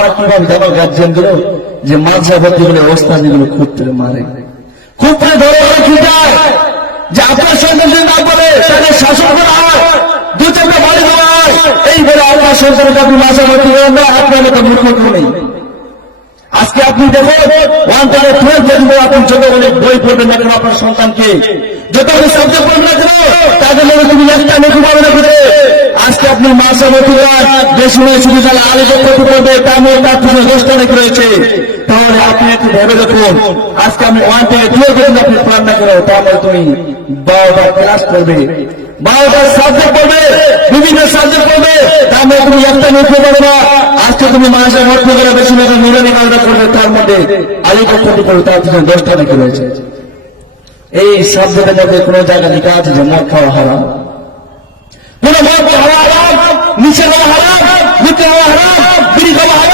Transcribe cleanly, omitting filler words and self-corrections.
আমরা কিভাবে যাবো গার্জিয়ান গুলো যে মাদ্রাসা ভর্তি করে অবস্থা যেগুলো খুব করে মারে, খুব করে ধরে ধরে খিটায়, যে আপনার সন্তান যদি না বলে তাদের শাসন করা হয়, দু চারটা বাড়ি দেওয়া হয়, এই বলে আপনার সন্তানকে আপনি মাদ্রাসা ভর্তি করেন না, আপনার মতো মূর্খ কেউ নেই। আজকে আপনি দেখেন 1 থেকে 12 পর্যন্ত আপনি যত অনেক বই পড়বেন না কেন আপনার সন্তানকে, যত অনেক সাবজেক্ট পড়বেন না কেন তাদের মধ্যে তুমি একটা নতুন পাবে না করে আজকে আপনি মাদ্রাসা ভর্তি করার যে সময় শুধু যারা আলিদের প্রতি পড়বে তার মধ্যে তার পিছনে 10টা অনেক রয়েছে। তাহলে আপনি একটু ভেবে দেখুন, আজকে আমি 1 থেকে 12 পর্যন্ত আপনি পড়ান না কেন, তাহলে তুমি 12টা ক্লাস করবে, 12টা সাবজেক্ট পড়বে, বিভিন্ন সাবজেক্ট পড়বে, তার মধ্যে তুমি একটা নতুন পাবে না। আজকে তুমি মাদ্রাসা ভর্তি করে বেশি বেশি নুরানি মাদ্রাসা করবে, তার মধ্যে আলিদের প্রতি পড়বে তার পিছনে 10টা অনেক রয়েছে। এই সাবজেক্টের মধ্যে কোন জায়গা লেখা আছে যে মদ খাওয়া হারাম, কোন মদ খাওয়া হারাম, নিচে খাওয়া হারাম, মিথ্যে খাওয়া হারাম, বিড়ি খাওয়া হারাম?